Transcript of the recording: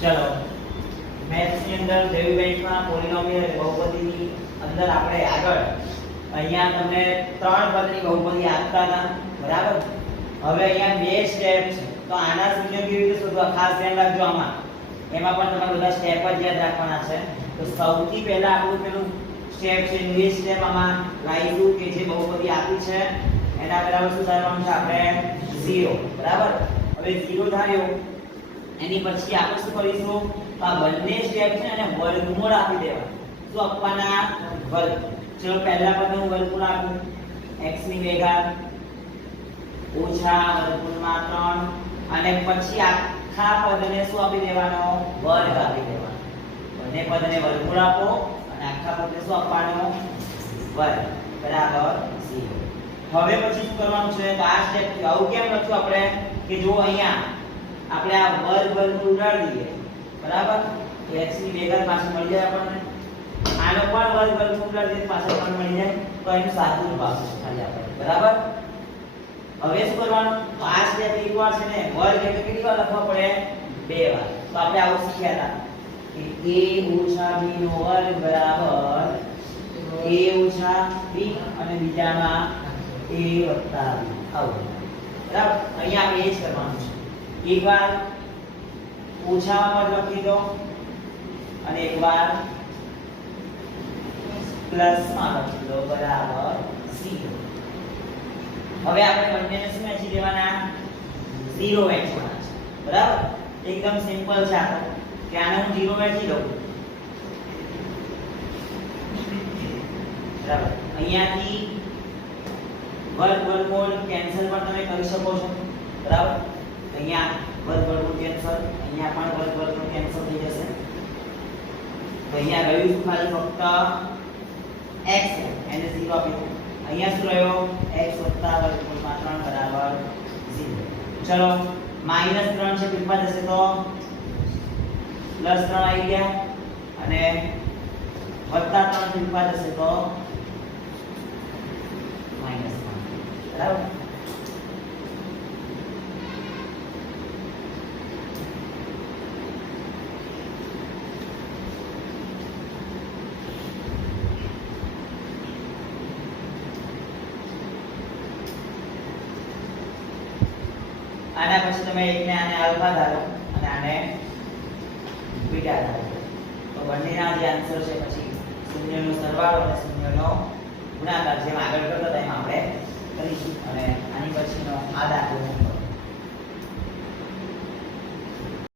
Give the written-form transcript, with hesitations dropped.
ચલો મેથ્સ ની અંદર ડેરિવેટિવમાં પોલિનોમિયલ બહુપદીની અંદર આપણે આગળ અહીંયા તમને ત્રણ પદની બહુપદી આપતા હતા બરાબર. હવે અહીંયા બે સ્ટેપ છે તો આના શૂન્ય કેવી રીતે શોધવા ખાસ ધ્યાન રાખજો. આમાં એમાં પણ તમારે બધા સ્ટેપ જ યાદ રાખવાના છે. તો સૌથી પહેલા આપણું પેલું સ્ટેપ છે ઇંગ્લિશ સ્ટેપ. આમાં લાઈશું કે જે બહુપદી આપી છે એના બરાબર શું ધારવાનું છે આપણે 0 બરાબર. હવે 0 ધાર્યો એની પછી આપણે શું કરીશું આ બંને સ્ટેપ છે અને વર્ગમૂળ આપી દેવા. શું આપવાના વર્ગ. ચલો પહેલા પદનું વર્ગમૂળ આપું x ની 2 ઘાત ઓછા વર્ગમૂળમાં 3 અને પછી આખા પદને શું આપી દેવાનો વર્ગ આપી દેવાનો. બંને પદને વર્ગમૂળ આપો અને આખા પદને શું આપવાનો વર્ગ બરાબર 0. હવે પછી શું કરવાનું છે તો આ સ્ટેપ આવું કેમ લખ્યું આપણે કે જો અહીંયા આપણે આ વર્ગ વર્ગમૂળ ઉડાડી દઈએ બરાબર તો x ની 2 ઘાત પાછળ મળી જાય આપણને. આનો પણ વર્ગ વર્ગમૂળ ઉડાડી દઈએ પાછળ પણ મળી જાય તો એનું સાદું રૂપ આવશે ખાલી આપણે બરાબર. હવે શું કરવાનું તો આ સ્ટેપ એકવાર છે ને વર્ગ એટલે કેટલી વાર લખવા પડે 2 વાર. તો આપણે આવું શીખ્યા હતા કે a - b નો વર્ગ બરાબર a - b અને બીજામાં a + b આવું બરાબર. અહીંયા આપણે એ જ કરવાનું છે. એકવાર ઓછામાં પદ લખી દો અને એકવાર પ્લસમાં લખી દો બરાબર 0. હવે આપણે બંનેને શું વહેંચી દેવાના 0 વહેંચવાના છે બરાબર. એકદમ સિમ્પલ છે આપણે કે આને હું 0 વહેંચી દઉં બરાબર. અહીંયાથી વર્ગ વર્ગમૂળ કેન્સલ પણ તમે કરી શકો છો બરાબર. અહીંયા વર્ગ વર્ગમૂળ કેન્સલ, અહીંયા પણ વર્ગ વર્ગમૂળ કેન્સલ થઈ જશે. તો અહીંયા રહ્યું શું ખાલી ફક્ત x એને 0 આપી દો. અહીંયા શું રહ્યો x + વર્ગમૂળમાં 3 બરાબર 0. ચલો -3 છે પીપા જશે તો +3 આવી ગયા અને +3 પીપા જશે તો -3 બરાબર. આના પછી તમે એકને આને આલ્ફા ધારો અને આને બીટા ધારો તો બંનેના જે આન્સર છે પછી શૂન્યનો સરવાળો અને શૂન્યનો ગુણાકાર જેમ આગળ કરતા તેમ આપણે કરીશું અને આની પછીનો આ દાખલો